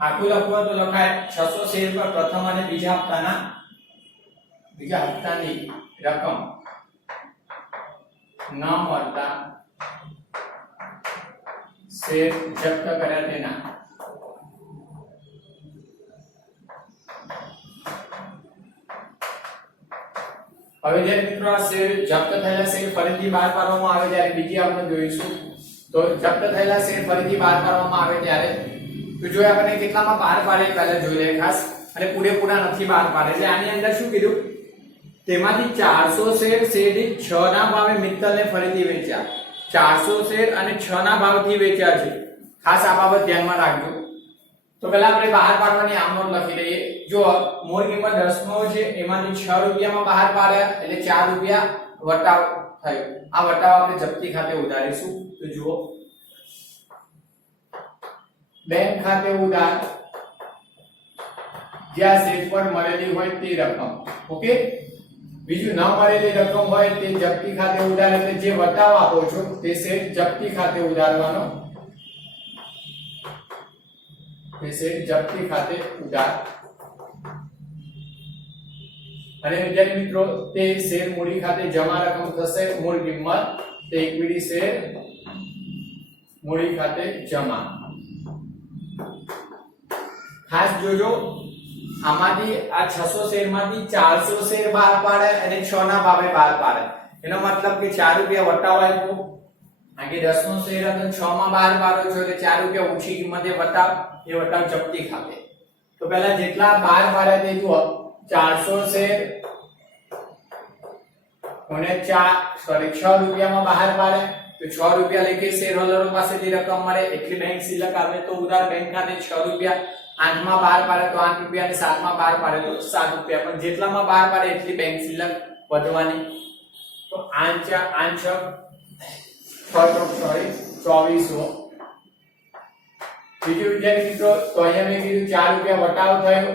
આખું લખવો તો લખાય 600 શેર પર પ્રથમ અને બીજા હપ્તાની રકમ ન મળતા શેર જપ્ત કર્યા તેના હવે જ્યારે મિત્રો આ શેર જપ્ત થયેલા શેર ફરીથી બહાર પાડવામાં આવે ત્યારે બીજી આપણે જોઈશું તો જપ્ત થયેલા શેર ફરીથી બહાર પાડવામાં આવે ત્યારે તો જો આપણે કેટલામાં બહાર પાડે પહેલા જોઈ લઈએ ખાસ અને પૂરેપૂરા નથી બહાર પાડે એટલે આની અંદર શું કીધું તેમાંથી 400 શેર શેરદીઠ 6 ના ભાવે મિત્તલને ફરીથી વેચ્યા 400 શેર અને 6 ના ભાવથી વેચ્યા છે ખાસ આ બાબત ધ્યાનમાં રાખજો તો પહેલા આપણે બહાર પાડવાની આમ નોટ લખી લઈએ જો મૂળ કિંમત 10 નો છે એમાંથી 6 રૂપિયામાં બહાર પાડ્યા એટલે 4 રૂપિયા વટાવ થયો આ વટાવ આપણે જપ્તી ખાતે ઉધારીશું તો જુઓ બેંક ખાતે ઉધાર જ્યાં શેર પર મળેલી હોય તે રકમ ઓકે બીજું ન મળેલી રકમ હોય તે જપ્તી ખાતે ઉધાર એટલે જે વટાવ આપો છો તે શેર જપ્તી ખાતે ઉધારવાનો જપ્તી ખાતે ઉધાર અને વિદ્યાર્થી મિત્રો તે શેર મૂડી ખાતે જમા રકમ થશે મૂળ કિંમત તે ઇક્વિટી શેર મૂડી ખાતે જમા ખાસ જોજો આમાંથી આ 600 શેરમાંથી 400 શેર બહાર પાડે અને 6 ના ભાવે બહાર પાડે એનો મતલબ કે 4 રૂપિયા વટાવ આપ્યો આગે 10 નો શેર હતો 6 માં બહાર પાડ્યો છો એટલે 4 રૂપિયા ઓછી કિંમતે વટાવ એ વટાવ જપ્તી ખાતે તો પહેલા જેટલા બહાર પાડ્યા તે જુઓ 400 શેર અને 6 રૂપિયામાં બહાર પાડે તો 6 રૂપિયા લેખે શેર હોલ્ડરો પાસેથી રકમ મળે એટલી બેંક સિલક આવે તો ઉધાર બેંક ખાતે 6 રૂપિયા 8 માં બહાર પાડે તો 8 રૂપિયા અને 7 માં બહાર પાડે તો 7 રૂપિયા પણ જેટલામાં બહાર પાડે એટલી બેંક સિલક વધવાની તો 8 2400 બીજું વિદ્યાર્થી મિત્રો તો અહીંયા મેં કીધું 4 રૂપિયા વટાવ થયો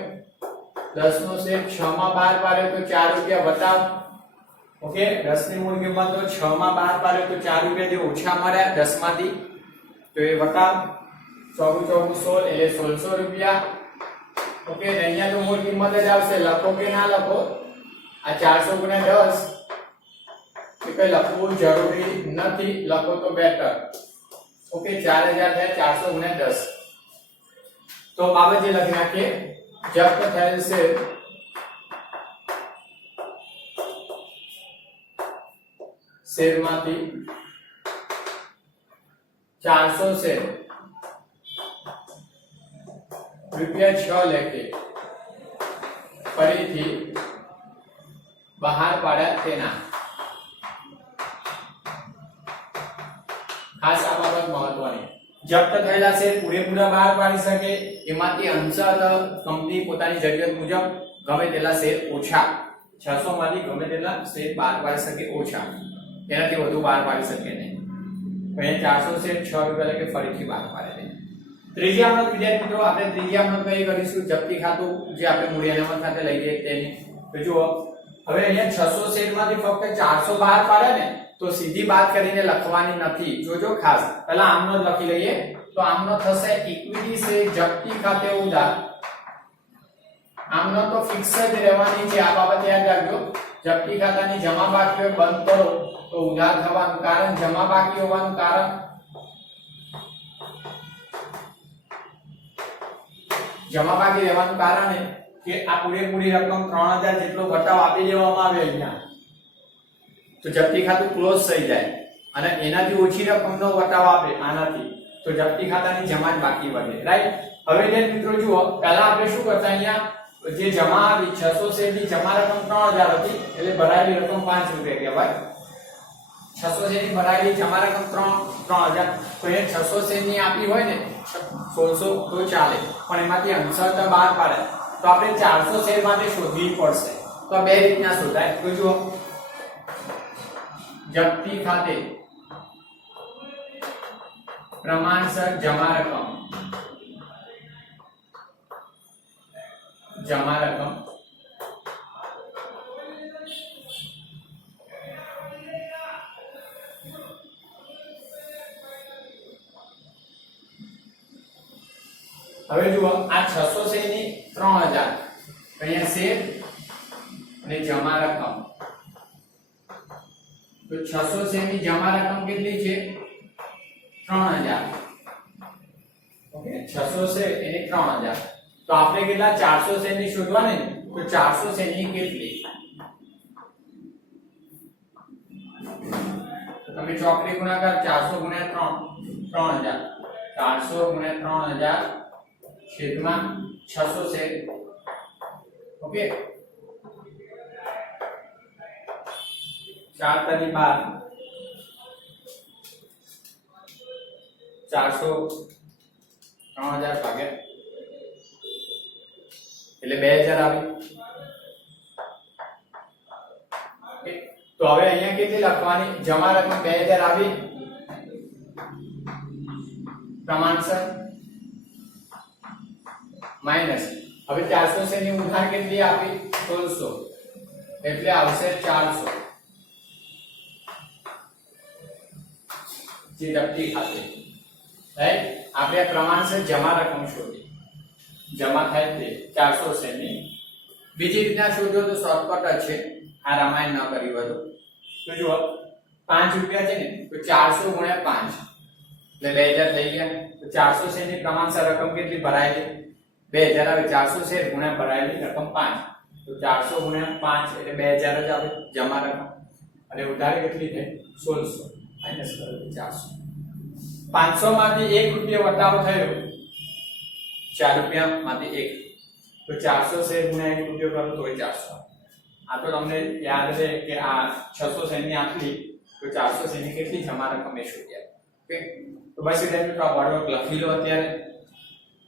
10 નો શેર 6 માં બહાર પાડ્યો તો 4 રૂપિયા વટાવ ઓકે 10 ની મૂળ કિંમત તો 6 માં બહાર પાડ્યો તો 4 રૂપિયા જે ઓછા મળ્યા 10 માંથી તો એ વટાવ 24 એટલે 1600 રૂપિયા ઓકે અહીંયા તો મૂળ કિંમત જ આવશે લખો કે ના લખો આ 400 ગુણ્યા 10 એ કઈ લખવું જરૂરી નથી લખો તો બેટર ઓકે 4000 થાય 400 ગુણ્યા 10 તો બાબત જે લખી નાખીએ જપ્ત થયેલ છે શેરમાંથી 400 શેર રૂપિયા 6 લેખે ફરીથી બહાર પાડ્યા તેના ખાસ આ બાબત મહત્વની જપ્ત થયેલા શેર પૂરેપૂરા બહાર પાડી શકે એમાંથી અંશતઃ કંપની પોતાની જરૂરિયાત મુજબ ગમે તેટલા શેર ઓછા 600 માંથી ગમે તેટલા શેર બહાર પાડી શકે ઓછા એનાથી વધુ બહાર પાડી શકે નહીં અહીંયા 400 શેર 6 રૂપિયા લેખે ફરીથી બહાર પાડે છે ત્રીજી અમલત વિદ્યાર્થી મિત્રો આપણે ત્રીજી અમલત કઈ કરીશું જપ્તી ખાતું જે આપણે મૂડી અનામત ખાતે લઈ જઈએ તેની તો જુઓ હવે અહીંયા 600 શેરમાંથી ફક્ત 400 બહાર પાડે ને તો સીધી બાદ કરીને લખવાની નથી જોજો ખાસ પહેલા આમનો લખી લઈએ તો આમનો થશે ઇક્વિટી શેર જપ્તી ખાતે ઉધાર આમનો તો ફિક્સ જ રહેવાની છે આ બાબત યાદ રાખજો જપ્તી ખાતાની જમા બાકી હોય બંધ કરો તો ઉધાર થવાનું કારણ જમા બાકી હોવાનું કારણ જમા બાકી રહેવાનું કારણ એ કે આ પૂરેપૂરી રકમ 3000 જેટલો વટાવ આપી દેવામાં આવે અહીંયા, તો જપ્તી ખાતું ક્લોઝ થઈ જાય અને એનાથી ઓછી રકમનો વટાવ આપે આનાથી, તો જપ્તી ખાતાની જમા જ બાકી વધે, રાઈટ। હવે જે મિત્રો જુઓ, પહેલા આપણે શું કરતા, અહીંયા જે જમા આવી 600 શેર ની જમા રકમ 3000 હતી, એટલે ભરાયેલી રકમ 5 રૂપિયા કહેવાય। 600 શેર ની ભરાયેલી જમા રકમ 3000, તો એ 600 શેર ની આપી હોય ને 1600 તો ચાલે, પણ એમાંથી અંશતા બહાર પાડે તો આપણે 400 શેર માટે શોધવી પડશે। તો બે રીતના શોધાય, તો જુઓ, જપ્તી ખાતે પ્રમાણસર જમા રકમ હવે જુઓ, આ 600 શેર ની 3000, અહીંયા શેર અને જમા રકમ, તો 600 શેર ની જમા રકમ કેટલી છે? 3000, ઓકે। 600 શેર એને 3000, તો આપણે કેટલા 400 શેર ની શોધવાની, તો 400 શેર ની કેટલી, તો તમે ચોકડી ગુણાકાર 400 ગુણ્યા 3000, 400 ગુણ્યા 3000 છેદમાં 600 શેર, ઓકે। 4 તરી 12, 400 3000 ભાગ્યા એટલે 2000 આવી, ઓકે। તો હવે અહીંયા કેટલી લખવાની? જમા રકમ 2000 આવી, પ્રમાણસર માઈનસ, હવે 400 શેર ની ઉધાર કેટલી આપી? 1600, એટલે આવશે 400 જે જપ્તી ખાતે, રાઈટ। આપણે પ્રમાણસર જમા રકમ શોધી, જમા થાય તે 400 શેર ની। બીજી રીતના શોધો તો શોર્ટકટ જ છે, આ રામાયણ ન કરી હોય તો જુઓ, 5 રૂપિયા છે ને, તો 400 ગુણ્યા 5 એટલે 2000 થઈ ગયા। તો 400 શેર ની પ્રમાણસર રકમ કેટલી ભરાયેલી? 2000 આવે, 400 શેર ગુણ્યા ભરાયેલી રકમ 5, તો 400 ગુણ્યા 5 એટલે 2000 જ આવે જમા રકમ, અને ઉધારી કેટલી થઈ? 1600 માઈનસ કરો 400, 500 માંથી 1 રૂપિયા વટાવ થયો, 4 રૂપિયા માંથી 1, તો 400 શેર ગુણ્યા 1 રૂપિયો કરો તો 400। આ તો તમને યાદ રહે કે આ 600 શેર ની આટલી, તો 400 શેર ની કેટલી જમા રકમ એ શોધ્યા, ઓકે। તો બસ એટલે મિત્રો આ વર્ડ લખી લો, અત્યારે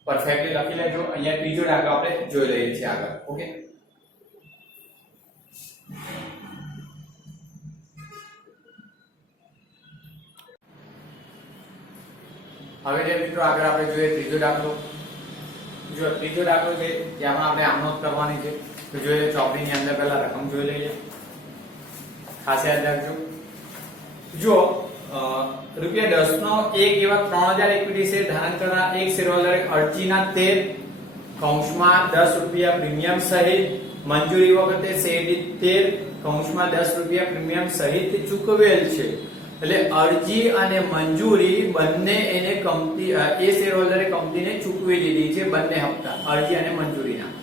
પરફેક્ટલી લખી લેજો। અહીંયા ત્રીજો દાખલો આપણે જોઈ લઈએ છીએ આગળ, ઓકે। હવે જે મિત્રો આગળ આપણે જોઈએ ત્રીજો દાખલો, જો ત્રીજો દાખલો છે જેમાં આપણે આમનોંધ કરવાની છે, તો જોઈએ ચોપડીની અંદર પહેલા રકમ જોઈ લઈએ, ખાસ યાદ રાખજો। જો રૂપિયા 10 નો એક એવા 3000 ઇક્વિટી શેર ધારણ કરનાર એક શેર હોલ્ડરે અરજીના 13 કૌંસમાં 10 રૂપિયા પ્રીમિયમ સહિત મંજૂરી વખતે શેર દીઠ 13 કૌંસમાં 10 રૂપિયા પ્રીમિયમ સહિત ચૂકવેલ છે। એટલે અરજી અને મંજૂરી બંને એને કંપની એ શેર હોલ્ડરે કંપનીને ચૂકવી દીધી છે, બંને હપ્તા અરજી અને મંજૂરીના।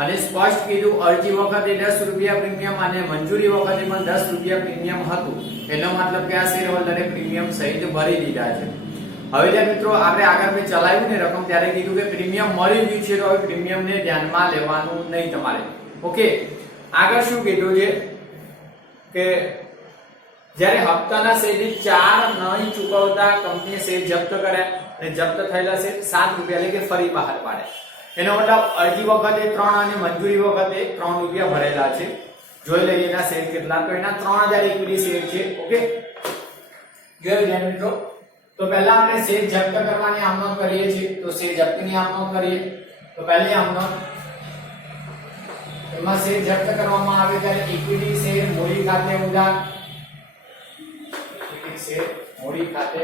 અને સ્પષ્ટ કીધું અરજી વખતે 10 રૂપિયા પ્રીમિયમ અને મંજૂરી વખતે પણ 10 રૂપિયા પ્રીમિયમ હતું, એનો મતલબ કે આ શેર હોલ્ડરે પ્રીમિયમ સહિત ભરી દીધા છે। હવે જે મિત્રો આપણે આગળ મેં ચલાવ્યું ને રકમ, ત્યારે કીધું કે પ્રીમિયમ મળી ગયું છે, તો હવે પ્રીમિયમને ધ્યાનમાં લેવાનું નહીં તમારે, ઓકે। આગળ શું કીધું છે કે જ્યારે હપ્તાના શેર દીઠ 4 નહીં ચૂકવતા કંપનીએ શેર જપ્ત કર્યા અને જપ્ત થયેલા શેર 7 રૂપિયા એટલે કે ફરી બહાર પાડે, એનો મતલબ અરજી વખતે 3 અને મંજૂરી વખતે 3 રૂપિયા ભરેલા છે। જોઈ લઈએ એના શેર કેટલા, તો એના 3000 ઇક્વિટી શેર છે, ઓકે। જોઈ લે મિત્રો, તો પહેલા આપણે શેર જપ્ત કરવાની આમનોંધ કરીએ છીએ, તો શેર જપ્તની આમનોંધ કરીએ। તો પહેલી આમનોંધ, એમાં શેર જપ્ત કરવામાં આવે ત્યારે ઇક્વિટી શેર મૂડી ખાતે ઉધાર, ઇક્વિટી શેર મૂડી ખાતે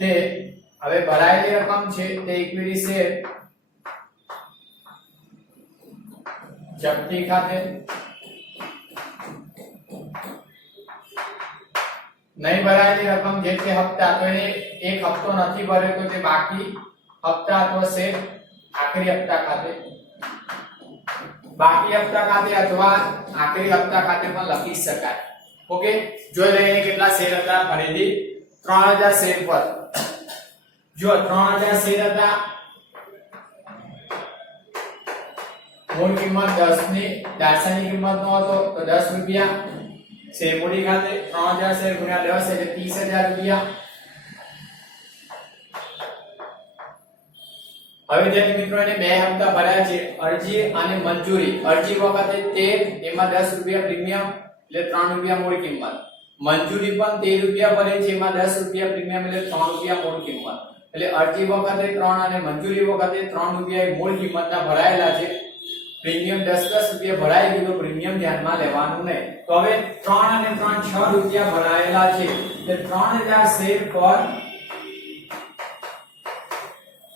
તે હવે ભરાયેલી રકમ છે તે ઇક્વિટી શેર જપ્તી ખાતે नहीं भराયેલી રકમ જે છે હપ્તા, તો એ એક હપ્તો નથી ભર્યો તો તે બાકી હપ્તા અથવા શેર આખરી હપ્તા ખાતે, બાકી હપ્તા ખાતે અથવા આખરી હપ્તા ખાતે પણ લખી શકાય. ઓકે, જોઈ લઈએ કેટલા શેર હતા. ફરીથી 3000 શેર પર જો 3000 શેર હતા, મૂળ કિંમત 10 ની દાર્શનિક કિંમત નો હતો તો 10 રૂપિયા. શેર મૂડી ખાતે 3000 શેર ગુણ્યા 10 એટલે 30000 રૂપિયા. હવે જે મિત્રો એને બે હપ્તા ભર્યા છે, અરજી અને મંજૂરી. અરજી વખતે 13, એમાં 10 રૂપિયા પ્રીમિયમ એટલે 3 રૂપિયા મૂળ કિંમત. મંજૂરી પણ 13 રૂપિયા ભરે છે, એમાં 10 રૂપિયા પ્રીમિયમ એટલે 3 રૂપિયા મૂળ કિંમત. એટલે અરજી વખતે 3 અને મંજૂરી વખતે 3 રૂપિયા એ મૂળ કિંમતના ભરાયેલા છે. પ્રીમિયમ 10 રૂપિયા ભરાઈ ગયું તો પ્રીમિયમ ધ્યાનમાં લેવાનું નહીં. તો હવે 3 અને 3 6 રૂપિયા ભરાયેલા છે, એટલે 3000 શેર પર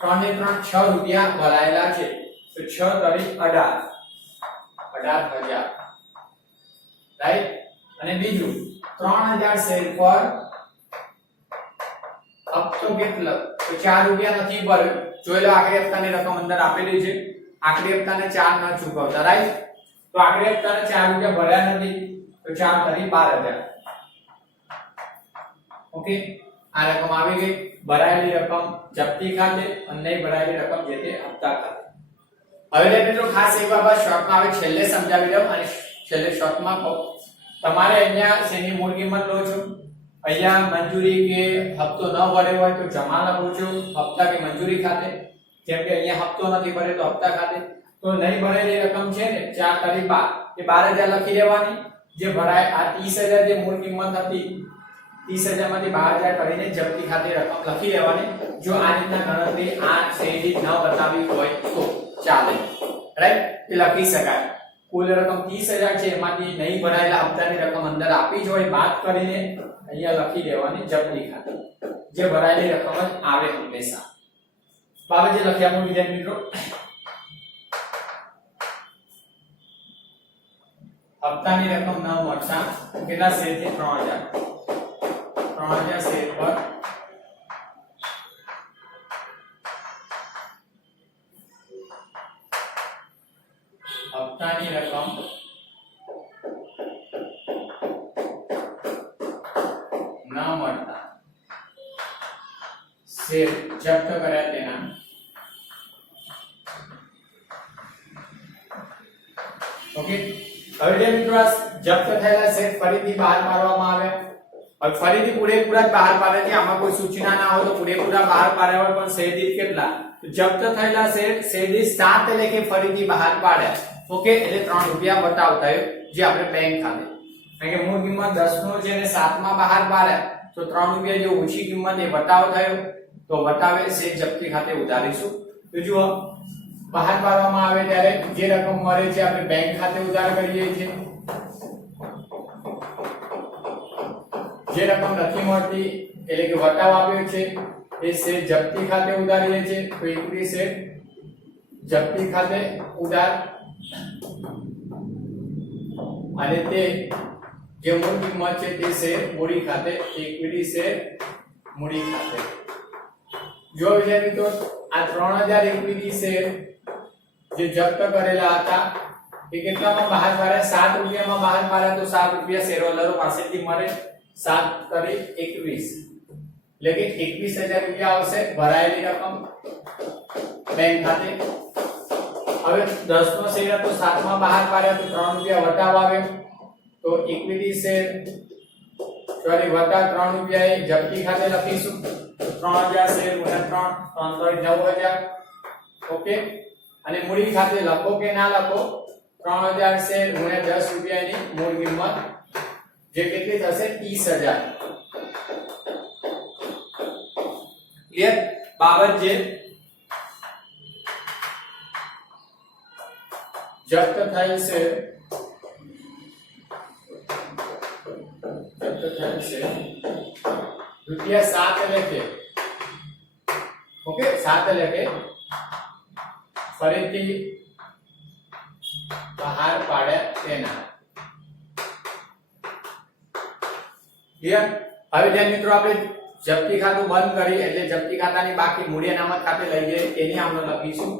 3 ને 3 6 રૂપિયા ભરાયેલા છે, તો 6 તરી 18000, રાઈટ. અને બીજું 3000 શેર પર હપ્તો કેટલો, તો 4 રૂપિયા નથી ભર્યો. જોઈ લો આખરી હપ્તાની રકમ અંદર આપેલી છે, આખરી હપ્તાને 4 ન ચૂકવતા, રાઈટ. તો આખરી હપ્તાને 4 રૂપિયા ભર્યા નથી તો 4 તરી 12000. ઓકે, આ રકમ આવી ગઈ. ભરાયેલી રકમ જપ્તી ખાતે અને નહીં ભરાયેલી રકમ જે તે હપ્તા ખાતે. હવે મિત્રો ખાસ એક બાબત શોર્ટમાં આવે, છેલ્લે સમજાવી દઉં અને છેલ્લે શોર્ટમાં કહું. તમારે અહીંયા શેની મૂળ કિંમત લો છો, અહીંયા મંજૂરી કે હપ્તો ન ભર્યો હોય તો જમા લખો છો હપ્તા કે મંજૂરી ખાતે. જેમ કે અહીંયા હપ્તો નથી ભર્યો તો હપ્તા ખાતે. તો નહીં ભરેલી રકમ છે ને 4 તરી 12, એ 12000 લખી દેવાની. જે ભરાય આ 30000 જે મૂળ કિંમત હતી, 30000 માંથી 12000 કરીને જપ્તી ખાતે રકમ લખી લેવાની. જો આ રીતના ગણતરી આ શ્રેણી ન બતાવી હોય તો ચાલે, રાઈટ. એ લખી શકાય. કુલ રકમ 30000 છે, એમાંથી નહીં ભરાયેલા હપ્તાની રકમ અંદર આપી જ હોય, બાદ કરીને અહીંયા લખી દેવાની જપ્તી ખાતે. જે ભરાયેલી રકમ જ આવે હંમેશા. બાબત જે લખી આપો વિદ્યાર્થી મિત્રો, હપ્તાની રકમ ન મળતા કેટલા શેર છે, 3000 શેર પર હપ્તાની રકમ ન મળતા શેર જપ્ત કર્યા તેના ઓકે. હવે જે મિત્રો જપ્ત થયેલા શેર ફરીથી બહાર પાડવામાં આવે. હવે ફરીથી પૂરેપૂરા બહાર પાડે છે, આમાં કોઈ સૂચના ના હોય તો પૂરેપૂરા બહાર પાડ્યા હોય, પણ શેર દીઠ કેટલા, તો જપ્ત થયેલા શેર દીઠ 7 લેખે ફરીથી બહાર પાડ્યા. ઓકે, એટલે 3 રૂપિયા વટાવ થયો જે આપણે બેંક ખાતે. કારણ કે મૂળ કિંમત 10 નો છે અને 7 માં બહાર પાડ્યા તો 3 રૂપિયા જે ઓછી કિંમત એ વટાવ થયો, તો વટાવે શેર જપ્તી ખાતે ઉતારીશું. તો જુઓ બહાર પાડવામાં આવે ત્યારે જે રકમ મળે છે આપણે બેંક ખાતે ઉધાર કરીએ છીએ. જે રકમ નથી મળતી એટલે કે વટાવ આપ્યો છે એ શેર જપ્તી ખાતે ઉધારીએ છીએ. તો ઇક્વિટી શેર જપ્તી ખાતે ઉધાર અને તે જે મૂળ કિંમત છે તે શેર મૂડી ખાતે, ઇક્વિટી શેર મૂડી ખાતે. જો વિચારી તો આ 3000 ઇક્વિટી શેર જે જપ્ત કરેલા હતા એ કેટલામાં બહાર પાડ્યા, 7 રૂપિયામાં બહાર પાડ્યા. તો 7 રૂપિયા શેર હોલ્ડરો પાસેથી મળે, 7 તરી 21 એટલે કે 21000 રૂપિયા આવશે ભરાયેલી રકમ બેંક ખાતે. હવે 10 નો શેર હતો, 7 માં બહાર પાડ્યા તો 3 રૂપિયા વટાવ આવ્યો. તો ઇક્વિટી શેર વટા 3 રૂપિયા એ જપ્તી ખાતે લખીશું. 3000 શેર ગુણ્યા 3, 3 તરી 9000. ઓકે, અને મૂડી ખાતે લખો કે ના લખો, 3000 શેર ગુણ્યા 10 રૂપિયાની મૂળ કિંમત જે કેટલી થશે, 30000. ક્લિયર? બાબત જે જપ્ત થયેલ છે, રૂપિયા 7 લેખે, ઓકે 7 લેખે ફરીથી બહાર પાડ્યા તેના. ક્લિયર? હવે ધ્યાન મિત્રો આપણે જપ્તી ખાતું બંધ કરી એટલે જપ્તી ખાતાની બાકી મૂડી અનામત ખાતે લઈ જઈએ તેની આમનો લખીશું.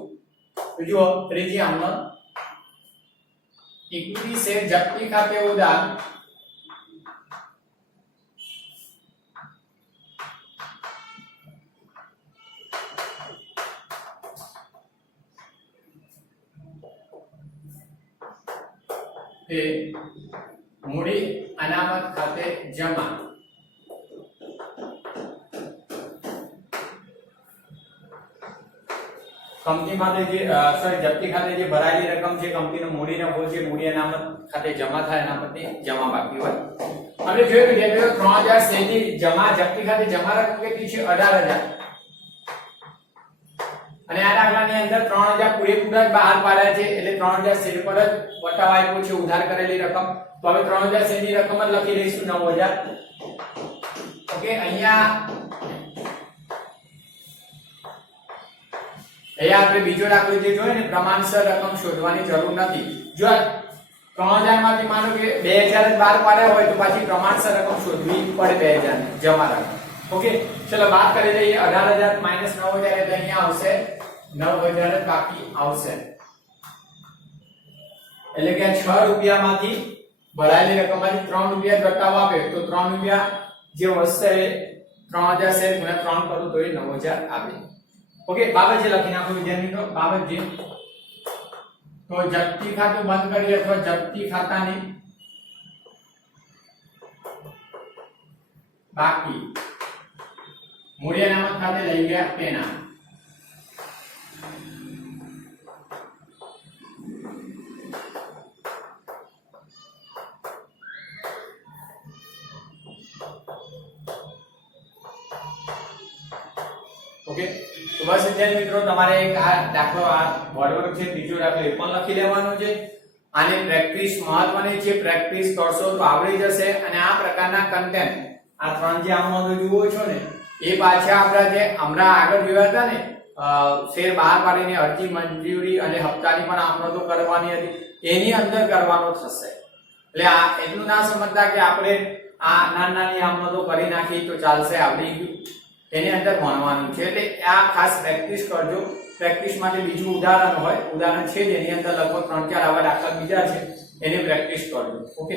જુઓ ત્રીજી આમનો ઇક્વિટી શેર જપ્તી ખાતે ઉધાર એ મૂડી અનામત ખાતે જમા. કંપની માટે જે જપ્તી ખાતે જે ભરાયેલી રકમ છે કંપનીનો મૂડી નફો છે મૂડી અનામત ખાતે જમા થાય એના પરથી જમા બાકી હોય. આપણે જોયું કે 3000 શેરની જમા જપ્તી ખાતે જમા રકમ કેટલી છે 18000 અને આ દાખલાની અંદર 3000 પૂરેપૂરા બહાર પાડ્યા છે એટલે 3000 શેર પર જ વટાવ આપ્યો છે ઉધાર કરેલી રકમ. તો હવે 3000 શેરની રકમ જ લખી દઈશું 9000. ઓકે અહીંયા આપણે બીજો દાખલો જે જોયો ને પ્રમાણસર રકમ શોધવાની જરૂર નથી. જો 3000 માંથી માનો કે 2000 જ બહાર પાડ્યા હોય તો પાછી પ્રમાણસર રકમ શોધવી પડે 2000 જમા રકમ. ઓકે ચલો વાત કરી લઈએ 18000 માઈનસ 9000 એટલે અહીંયા આવશે 9000 જ બાકી આવશે. એટલે કે 6 રૂપિયામાંથી ભરાયેલી રકમમાંથી 3 રૂપિયા ઘટાડો આપે તો 3 રૂપિયા જે વધશે 3000 શેર ગુણ્યા 3 કરું તો એ 9000 આવે. ઓકે બાબત જે લખી નાખો વિદ્યાર્થી મિત્રો બાબત જે તો જપ્તી ખાતું બંધ કરી અથવા જપ્તી ખાતાની બાકી મૂડી અનામત ખાતે લઈ ગયા તેના ઓકે તો બસ વિદ્યાર્થી મિત્રો તમારે એક આ દાખલો આ વર્ડ છે બીજો દાખલો એ પણ લખી લેવાનો છે. આની પ્રેક્ટિસ મહત્વની છે. પ્રેક્ટિસ કરશો તો આવડી જશે અને આ પ્રકારના કન્ટેન્ટ આ ત્રણ જે આમાં જુઓ છો ને એ પાછા આપણા જે હમણાં આગળ જોયા હતા ને શેર બહાર પાડીને અરજી મંજૂરી અને હપ્તાની પણ આમનોંધો કરવાની હતી એની અંદર કરવાનો થશે. એટલે આ એટલું ના સમજતા કે આપણે આ નાની આમનોંધો કરી નાખી તો ચાલશે આવડી ગયું એની અંદર ભણવાનું છે. એટલે આ ખાસ પ્રેક્ટિસ કરજો. પ્રેક્ટિસ માટે બીજું ઉદાહરણ હોય ઉદાહરણ છે જેની અંદર લગભગ 3-4 આવા દાખલા બીજા છે એની પ્રેક્ટિસ કરજો. ઓકે